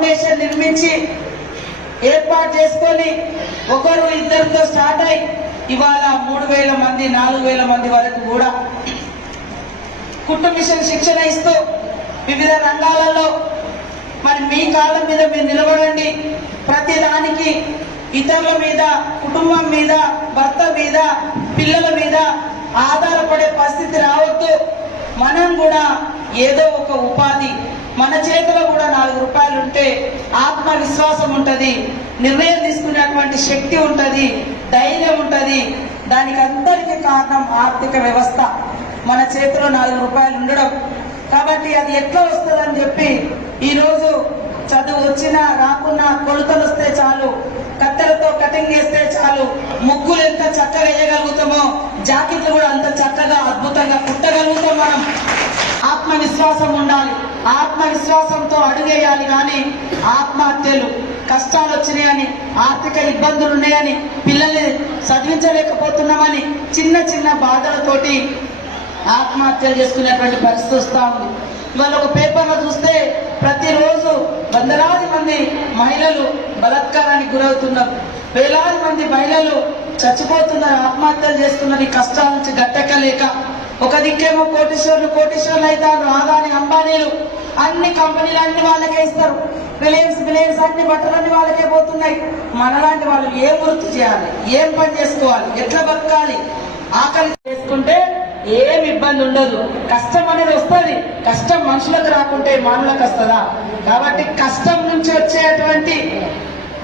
Foundation నిర్మించి ఏర్పాటు చేసుకొని ఒకరు ఇద్దరితో స్టార్ట్ అయి ఇవాళ మూడు వేల మంది నాలుగు వేల మంది వరకు కూడా కుట్టు మిషన్ శిక్షణ ఇస్తూ వివిధ రంగాలలో మరి మీ కాళ్ళ మీద మీరు నిలబడండి. ప్రతి దానికి ఇతరుల మీద కుటుంబం మీద భర్త మీద పిల్లల మీద ఆధారపడే పరిస్థితి రావద్దు. మనం కూడా ఏదో ఒక ఉపాధి. మన చేతిలో కూడా నాలుగు రూపాయలు ఉంటే ఆత్మవిశ్వాసం ఉంటుంది. నిర్ణయం తీసుకునేటువంటి శక్తి ఉంటుంది. ధైర్యం ఉంటుంది. దానికి అందరికీ కారణం ఆర్థిక వ్యవస్థ. మన చేతిలో నాలుగు రూపాయలు ఉండడం. కాబట్టి అది ఎట్లా వస్తుందని చెప్పి ఈరోజు చదువు వచ్చినా రాకున్నా కొలతలు వస్తే చాలు. కత్తెలతో కటింగ్ చేస్తే చాలు. ముగ్గులు ఎంత చక్కగా వేయగలుగుతామో జాకెట్లు కూడా అంత చక్కగా అద్భుతంగా కుట్టగలుగుతాం మనం. ఆత్మవిశ్వాసం ఉండాలి. ఆత్మవిశ్వాసంతో అడుగేయాలి కానీ ఆత్మహత్యలు కష్టాలు వచ్చినాయని ఆర్థిక ఇబ్బందులు ఉన్నాయని పిల్లల్ని చదివించలేకపోతున్నామని చిన్న చిన్న బాధలతోటి ఆత్మహత్యలు చేసుకునేటువంటి పరిస్థితి వస్తూ ఉంది. ఇవాళ ఒక పేపర్లో చూస్తే ప్రతిరోజు వందలాది మంది మహిళలు బలాత్కారానికి గురవుతున్నారు. వేలాది మంది మహిళలు చచ్చిపోతున్నారు ఆత్మహత్యలు చేస్తున్నారు ఈ కష్టాల నుంచి గట్టెక్కలేక. ఒక దిక్కేమో కోటీశ్వర్లు కోటీశ్వర్లు అవుతారు ఆదాని అంబానీలు. అన్ని కంపెనీలు అన్ని వాళ్ళకే ఇస్తారు. రిలయన్స్ రిలయన్స్ అన్ని బట్టలన్నీ వాళ్ళకే పోతున్నాయి. మనలాంటి వాళ్ళు ఏం వృత్తి చేయాలి? ఏం పని చేసుకోవాలి? ఎట్లా బతకాలి? ఆకలి చేసుకుంటే ఏం ఇబ్బంది ఉండదు. కష్టం అనేది వస్తుంది. కష్టం మనుషులకు రాకుంటే మానవులకు వస్తుందా? కాబట్టి కష్టం నుంచి వచ్చేటువంటి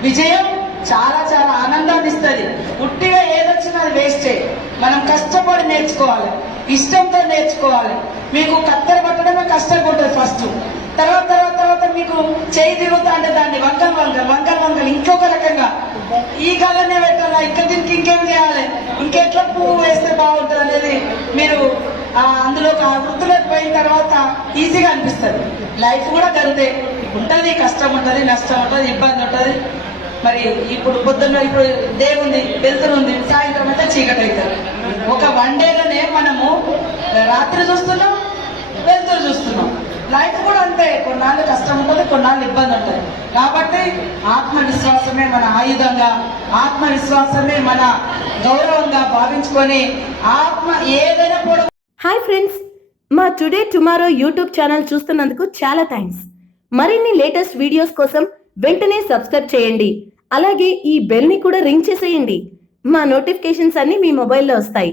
విజయం చాలా చాలా ఆనందాన్ని ఇస్తుంది. ఉట్టిగా ఏదొచ్చినా అది వేస్టే మనం కష్టపడి నేర్చుకోవాలి. ఇష్టంతో నేర్చుకోవాలి. మీకు కత్తెర పట్టడమే కష్టంగా ఉంటుంది ఫస్ట్ తర్వాత తర్వాత తర్వాత మీకు చేయి తిరుగుతా అంటే దాన్ని వంకలు వంకలు వంకలు వంకలు. ఇంకొక రకంగా. ఈ గలనే పెట్టాలా? ఇంకా దీనికి ఇంకేం చేయాలి? ఇంకెట్లా పువ్వు వేస్తే బాగుంటుంది అనేది మీరు అందులో ఆ వృత్తిలోకి పోయిన తర్వాత ఈజీగా అనిపిస్తుంది. లైఫ్ కూడా కలితే ఉంటుంది కష్టం ఉంటుంది నష్టం ఉంటుంది ఇబ్బంది ఉంటుంది. మరి ఇప్పుడు పొద్దున్న ఇప్పుడు దేవుంది ఉంది వెళ్తునుంది సాయంత్రం అయితే చీకటి అవుతుంది ఒక వన్ డేలో చూస్తున్నాము. రాత్రి చూస్తున్నాం వెళ్తురు చూస్తున్నాం. లైఫ్ కూడా అంతే కొన్నాళ్ళు కష్టం ఉంటుంది కొన్నాళ్ళు ఇబ్బంది ఉంటుంది. కాబట్టి ఆత్మవిశ్వాసమే మన ఆయుధంగా ఆత్మవిశ్వాసమే మన గౌరవంగా భావించుకొని ఆత్మ ఏదైనా కూడా హాయ్ ఫ్రెండ్స్ మా టుడే టుమారో యూట్యూబ్ ఛానల్ చూస్తున్నందుకు చాలా థ్యాంక్స్ మరిన్ని లేటెస్ట్ వీడియోస్ కోసం వెంటనే సబ్స్క్రైబ్ చేయండి. అలాగే ఈ బెల్ని కూడా రింగ్ చేసేయండి. మా నోటిఫికేషన్స్ అన్నీ మీ మొబైల్లో వస్తాయి.